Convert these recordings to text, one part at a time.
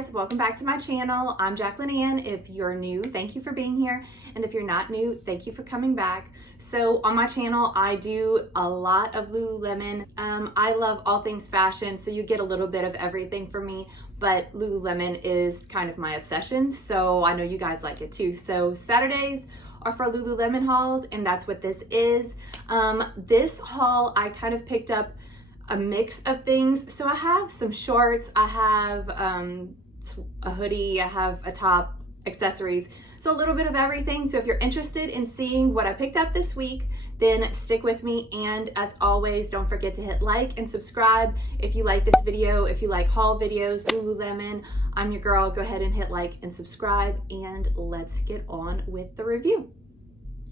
guys, welcome back to my channel. I'm Jacqueline Ann. If you're new, thank you for being here. And if you're not new, thank you for coming back. So on my channel, I do a lot of Lululemon. I love all things fashion, so you get a little bit of everything from me, but Lululemon is kind of my obsession. So I know you guys like it too. So Saturdays are for Lululemon hauls, and that's what this is. This haul, I kind of picked up a mix of things. So I have some shorts, I have a hoodie, I have a top, accessories. So a little bit of everything. So if you're interested in seeing what I picked up this week, then stick with me. And as always, don't forget to hit like and subscribe if you like this video, if you like haul videos, Lululemon, I'm your girl. Go ahead and hit like and subscribe, and let's get on with the review.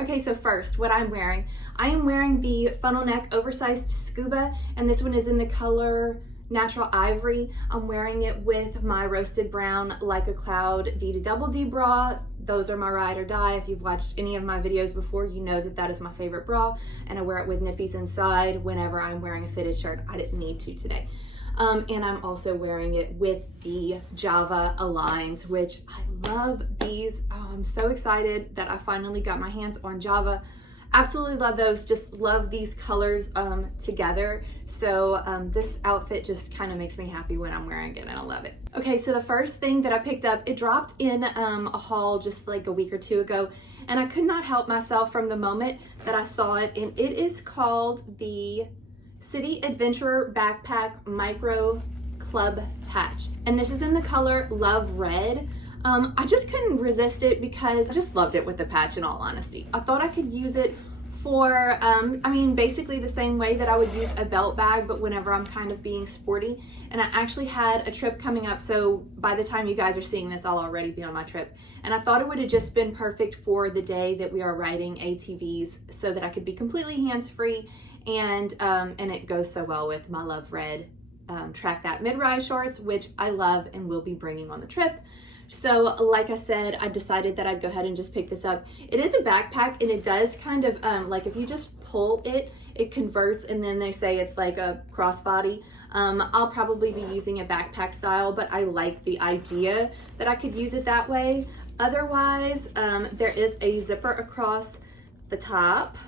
Okay, so first, what I'm wearing. I am wearing the funnel neck oversized scuba, and this one is in the color Natural Ivory. I'm wearing it with my roasted brown Like a Cloud D to Double D bra. Those are my ride or die. If you've watched any of my videos before, you know that that is my favorite bra, and I wear it with NIPPIES inside whenever I'm wearing a fitted shirt. I didn't need to today. And I'm also wearing it with the Java Aligns, which I love these. Oh, I'm so excited that I finally got my hands on Java. Absolutely love those. Just love these colors together. So this outfit just kind of makes me happy when I'm wearing it, and I love it. Okay, so the first thing that I picked up, it dropped in a haul just like a week or two ago, and I could not help myself from the moment that I saw it, and it is called the City Adventurer Backpack Micro Club Patch, and this is in the color Love Red. I just couldn't resist it because I just loved it with the patch, in all honesty. I thought I could use it for, I mean, basically the same way that I would use a belt bag, but whenever I'm kind of being sporty. And I actually had a trip coming up, so by the time you guys are seeing this, I'll already be on my trip. And I thought it would have just been perfect for the day that we are riding ATVs, so that I could be completely hands-free, and it goes so well with my Love Red Track That mid-rise shorts, which I love and will be bringing on the trip. So like I said, I decided that I'd go ahead and just pick this up. It is a backpack, and it does kind of, like if you just pull it, it converts, and then they say it's like a crossbody. I'll probably be using a backpack style, but I like the idea that I could use it that way. Otherwise, there is a zipper across the top.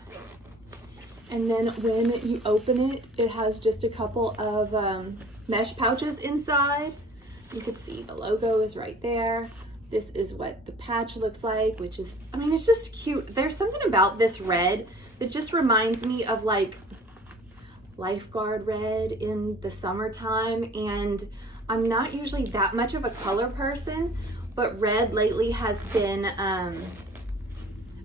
And then when you open it, it has just a couple of mesh pouches inside. You can see the logo is right there. This is what the patch looks like, which is, I mean, it's just cute. There's something about this red that just reminds me of like lifeguard red in the summertime. And I'm not usually that much of a color person, but red lately has been, I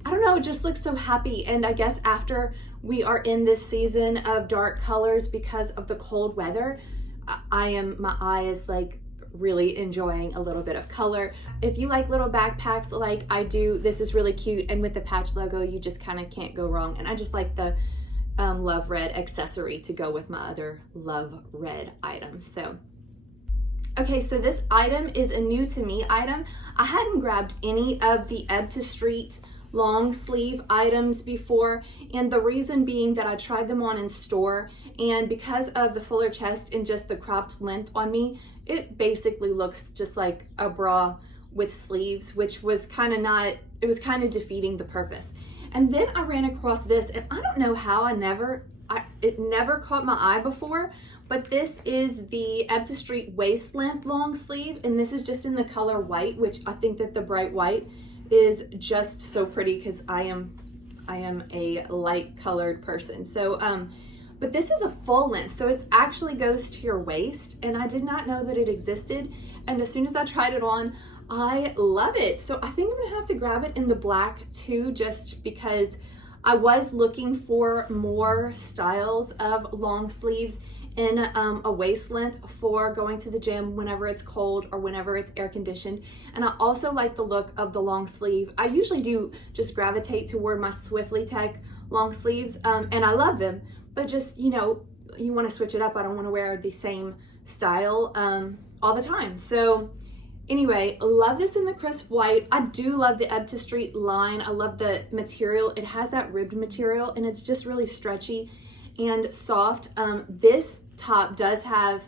don't know, it just looks so happy. And I guess after we are in this season of dark colors because of the cold weather, my eye is like really enjoying a little bit of color. If you like little backpacks like I do, this is really cute, and with the patch logo, you just kind of can't go wrong. And I just like the Love Red accessory to go with my other Love Red items. So okay, so this item is a new to me item. I hadn't grabbed any of the Ebb to Street long sleeve items before, and the reason being that I tried them on in store, and because of the fuller chest and just the cropped length on me, it basically looks just like a bra with sleeves, which was kind of not, it was kind of defeating the purpose. And then I ran across this, and I don't know how it never caught my eye before, but this is the Ebb to Street waist length long sleeve, and this is just in the color white, which I think that the bright white is just so pretty because I am a light colored person. So but this is a full length, so it actually goes to your waist, and I did not know that it existed. And as soon as I tried it on, I love it. So I think I'm gonna have to grab it in the black too, just because I was looking for more styles of long sleeves in a waist length for going to the gym whenever it's cold or whenever it's air conditioned. And I also like the look of the long sleeve. I usually do just gravitate toward my Swiftly Tech long sleeves, and I love them, but just, you know, you want to switch it up. I don't want to wear the same style all the time. So anyway, love this in the crisp white. I do love the Ebb to Street line. I love the material. It has that ribbed material, and it's just really stretchy and soft. This top does have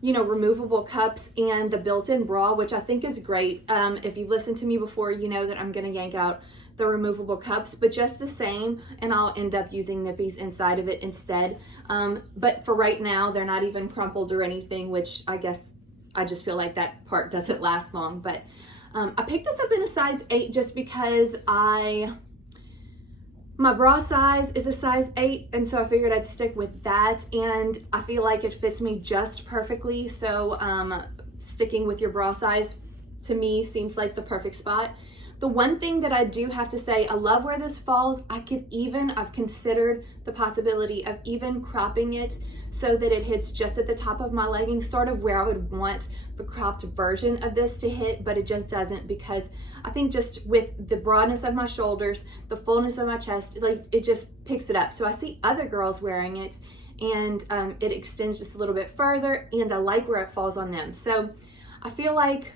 you know, removable cups and the built-in bra, which I think is great. If you've listened to me before, you know that I'm gonna yank out the removable cups, but just the same, and I'll end up using NIPPIES inside of it instead. But for right now, they're not even crumpled or anything, which I guess I just feel like that part doesn't last long. But I picked this up in a size 8 just because my bra size is a size 8, and so I figured I'd stick with that, and I feel like it fits me just perfectly. So sticking with your bra size to me seems like the perfect spot. The one thing that I do have to say, I love where this falls. I've considered the possibility of even cropping it so that it hits just at the top of my leggings, sort of where I would want the cropped version of this to hit, but it just doesn't, because I think just with the broadness of my shoulders, the fullness of my chest, like it just picks it up. So I see other girls wearing it, and it extends just a little bit further, and I like where it falls on them. So I feel like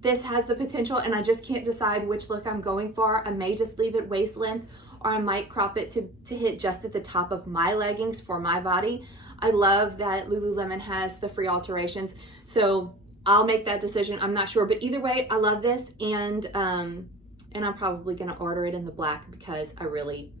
this has the potential, and I just can't decide which look I'm going for. I may just leave it waist length, or I might crop it to hit just at the top of my leggings for my body. I love that Lululemon has the free alterations, so I'll make that decision. I'm not sure, but either way, I love this, and I'm probably gonna order it in the black because I really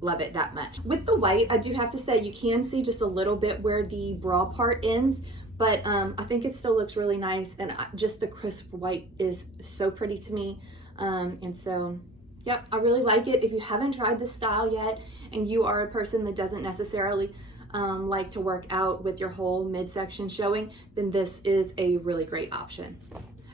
love it that much. With the white, I do have to say you can see just a little bit where the bra part ends, but I think it still looks really nice, and just the crisp white is so pretty to me. And so, yep, I really like it. If you haven't tried this style yet, and you are a person that doesn't necessarily like to work out with your whole midsection showing, then this is a really great option.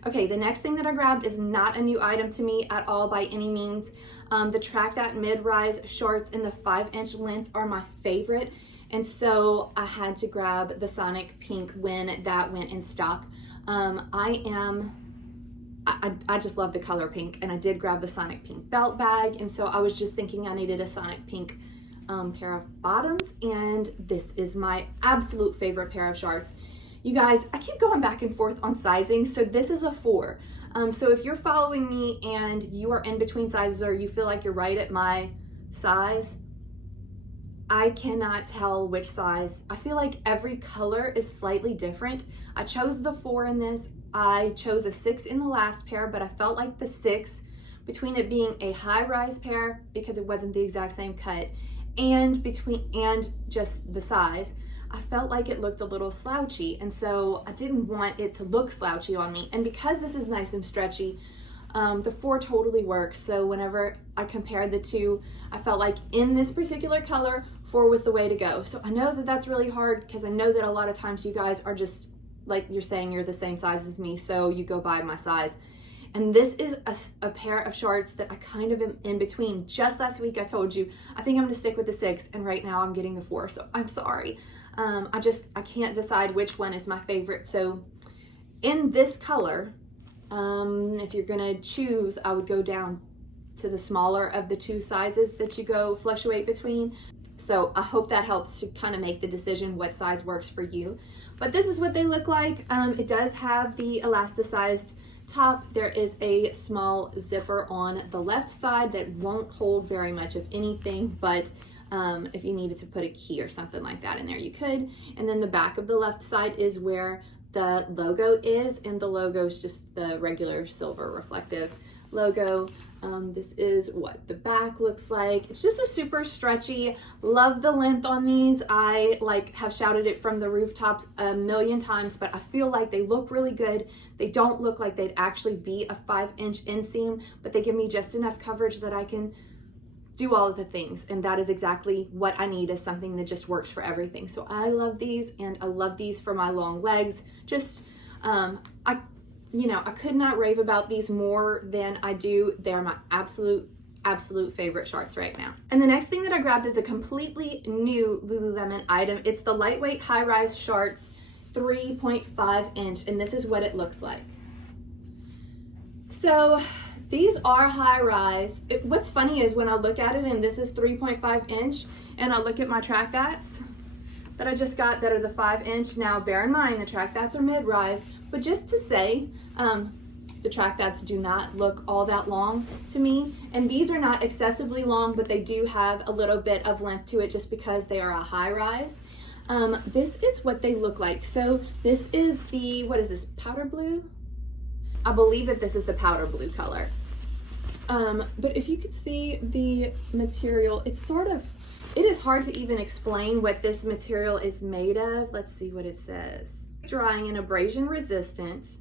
Okay, the next thing that I grabbed is not a new item to me at all by any means. The Track That mid-rise shorts in the 5-inch length are my favorite. And so I had to grab the Sonic Pink when that went in stock. I just love the color pink, and I did grab the Sonic Pink belt bag, and so I was just thinking I needed a Sonic Pink pair of bottoms, and this is my absolute favorite pair of shorts. You guys, I keep going back and forth on sizing, so this is a 4. So if you're following me and you are in between sizes, or you feel like you're right at my size, I cannot tell which size. I feel like every color is slightly different. I chose the 4 in this. I chose a 6 in the last pair, but I felt like the 6, between it being a high-rise pair because it wasn't the exact same cut, and just the size, I felt like it looked a little slouchy, and so I didn't want it to look slouchy on me. And because this is nice and stretchy, the 4 totally works. So whenever I compared the two, I felt like in this particular color, 4 was the way to go. So I know that that's really hard, because I know that a lot of times you guys are just like, you're saying you're the same size as me, so you go by my size. And this is a pair of shorts that I kind of am in between. Just last week I told you I think I'm gonna stick with the 6, and right now I'm getting the 4, so I'm sorry. I can't decide which one is my favorite. So in this color, if you're gonna choose, I would go down to the smaller of the 2 sizes that you go fluctuate between. So I hope that helps to kind of make the decision what size works for you. But this is what they look like. It does have the elasticized top. There is a small zipper on the left side that won't hold very much of anything, but if you needed to put a key or something like that in there, you could. And then the back of the left side is where the logo is, and the logo is just the regular silver reflective logo. This is what the back looks like. It's just a super stretchy. Love the length on these. I have shouted it from the rooftops a million times, but I feel like they look really good. They don't look like they'd actually be a 5-inch inseam, but they give me just enough coverage that I can do all of the things, and that is exactly what I need, is something that just works for everything. So I love these, and I love these for my long legs. Just I could not rave about these more than I do. They're my absolute favorite shorts right now. And the next thing that I grabbed is a completely new Lululemon item. It's the lightweight high-rise shorts 3.5 inch, and this is what it looks like. So these are high rise. What's funny is when I look at it, and this is 3.5 inch, and I look at my Track That's that I just got that are the 5-inch. Now bear in mind the Track That's are mid-rise, but just to say, the Track That's do not look all that long to me, and these are not excessively long, but they do have a little bit of length to it just because they are a high rise. This is what they look like. So this is the, what is this, powder blue? I believe that this is the powder blue color. But if you could see the material, it's sort of, it is hard to even explain what this material is made of. Let's see what it says. Drying and abrasion resistant.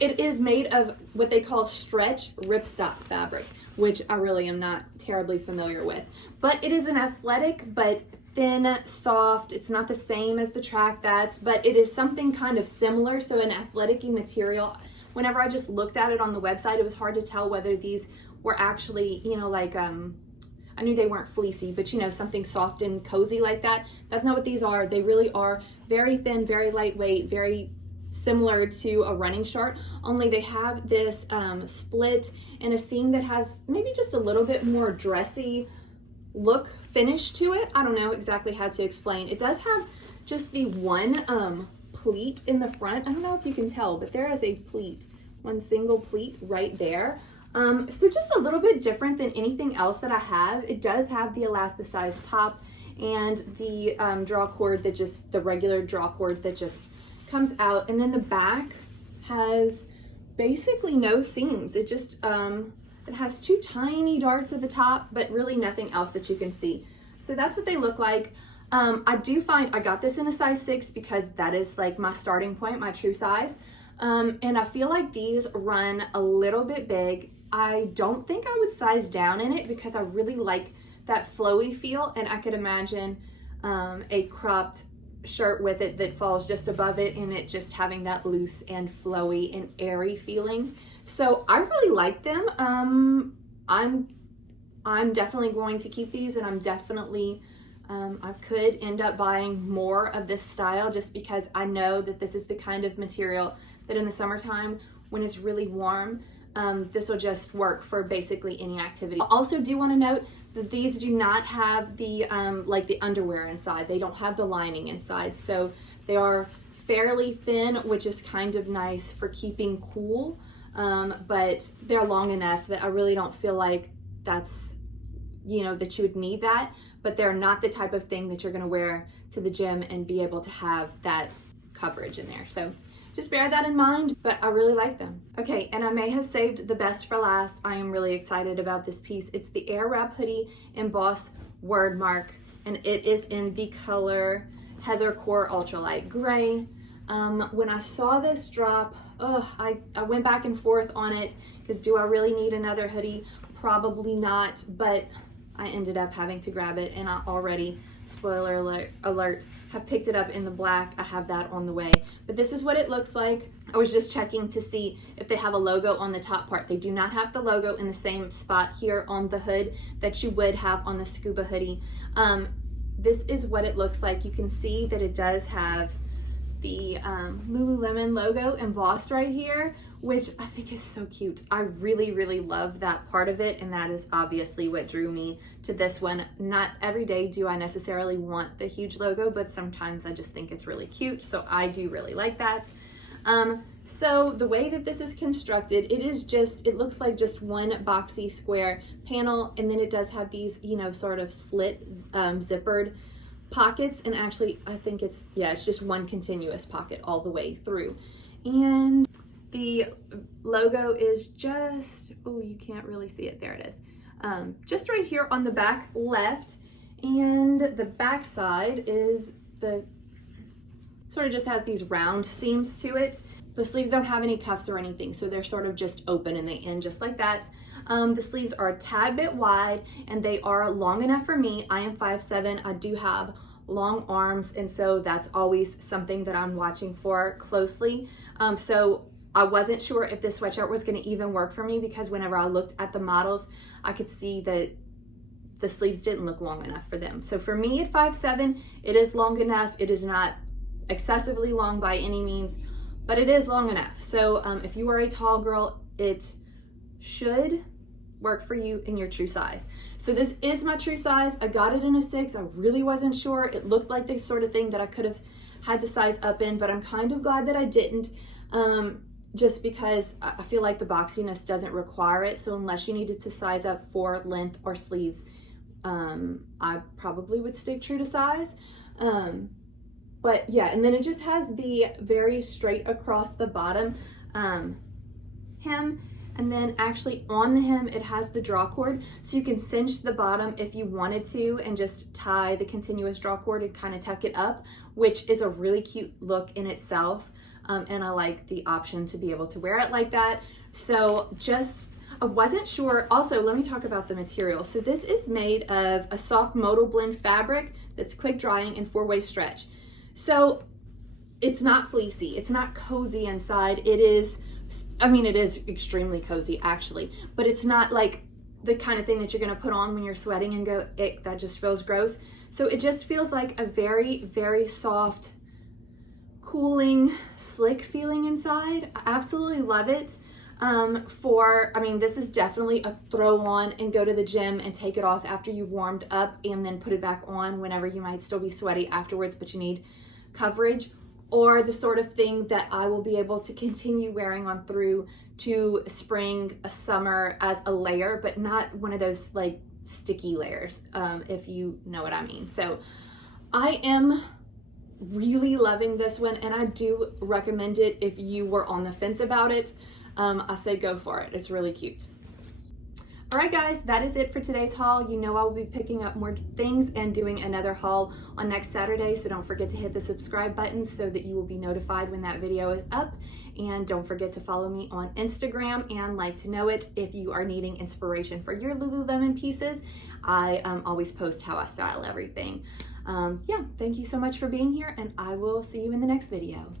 It is made of what they call stretch ripstop fabric, which I really am not terribly familiar with. But it is an athletic but thin, soft. It's not the same as the track that's, but it is something kind of similar. So an athletic-y material. Whenever I just looked at it on the website, it was hard to tell whether these were actually, you know, like, I knew they weren't fleecy, but you know, something soft and cozy like that. That's not what these are. They really are very thin, very lightweight, very similar to a running short, only they have this split and a seam that has maybe just a little bit more dressy look finish to it. I don't know exactly how to explain. It does have just the one pleat in the front. I don't know if you can tell, but there is a pleat, one single pleat right there. So just a little bit different than anything else that I have. It does have the elasticized top and the draw cord that just, the regular draw cord that just comes out, and then the back has basically no seams. It just it has two tiny darts at the top, but really nothing else that you can see. So that's what they look like. I do find I got this in a size 6 because that is like my starting point, my true size, and I feel like these run a little bit big. I don't think I would size down in it because I really like that flowy feel, and I could imagine a cropped shirt with it that falls just above it and it just having that loose and flowy and airy feeling. So I really like them. I'm definitely going to keep these, and I'm definitely I could end up buying more of this style just because I know that this is the kind of material that in the summertime when it's really warm, this will just work for basically any activity. I also do want to note that these do not have the like the underwear inside. They don't have the lining inside, so they are fairly thin, which is kind of nice for keeping cool, but they're long enough that I really don't feel like that's, you know, that you would need that, but they're not the type of thing that you're going to wear to the gym and be able to have that coverage in there. So just bear that in mind, but I really like them. Okay, and I may have saved the best for last. I am really excited about this piece. It's the AirWrap Hoodie Emboss Word Mark, and it is in the color Heather Core Ultralight Gray. When I saw this drop, I went back and forth on it because do I really need another hoodie? Probably not, but I ended up having to grab it, and I already, spoiler alert, have picked it up in the black. I have that on the way, but this is what it looks like. I was just checking to see if they have a logo on the top part. They do not have the logo in the same spot here on the hood that you would have on the Scuba hoodie. This is what it looks like. You can see that it does have the Lululemon logo embossed right here, which I think is so cute. I really, really love that part of it, and that is obviously what drew me to this one. Not every day do I necessarily want the huge logo, but sometimes I just think it's really cute, so I do really like that. So the way that this is constructed, it looks like just one boxy square panel, and then it does have these, you know, sort of slit zippered pockets, and actually I think it's just one continuous pocket all the way through. And the logo is just, oh, you can't really see it, there it is, just right here on the back left, and the back side is sort of just has these round seams to it. The sleeves don't have any cuffs or anything, so they're sort of just open and they end just like that. The sleeves are a tad bit wide, and they are long enough for me. I am 5'7", I do have long arms, and so that's always something that I'm watching for closely. So I wasn't sure if this sweatshirt was going to even work for me, because whenever I looked at the models, I could see that the sleeves didn't look long enough for them. So for me at 5'7", it is long enough. It is not excessively long by any means, but it is long enough. So if you are a tall girl, it should work for you in your true size. So this is my true size. I got it in a 6. I really wasn't sure. It looked like the sort of thing that I could have had to size up in, but I'm kind of glad that I didn't. Just because I feel like the boxiness doesn't require it. So unless you needed to size up for length or sleeves, I probably would stick true to size. But yeah, and then it just has the very straight across the bottom hem, and then actually on the hem it has the draw cord, so you can cinch the bottom if you wanted to and just tie the continuous draw cord and kind of tuck it up, which is a really cute look in itself. And I like the option to be able to wear it like that. So just, I wasn't sure. Also, let me talk about the material. So this is made of a soft modal blend fabric that's quick drying and 4-way stretch. So it's not fleecy, it's not cozy inside. It is, I mean, it is extremely cozy actually, but it's not like the kind of thing that you're gonna put on when you're sweating and go, ick, that just feels gross. So it just feels like a very, very soft, cooling, slick feeling inside. I absolutely love it. I mean, this is definitely a throw on and go to the gym and take it off after you've warmed up and then put it back on whenever you might still be sweaty afterwards, but you need coverage, or the sort of thing that I will be able to continue wearing on through to spring, summer as a layer, but not one of those like sticky layers, if you know what I mean. So I am really loving this one, and I do recommend it if you were on the fence about it. I say go for it. It's really cute. All right, guys, that is it for today's haul. You know I will be picking up more things and doing another haul on next Saturday, so don't forget to hit the subscribe button so that you will be notified when that video is up. And don't forget to follow me on Instagram and Like to Know It if you are needing inspiration for your Lululemon pieces. I always post how I style everything. Yeah, thank you so much for being here, and I will see you in the next video.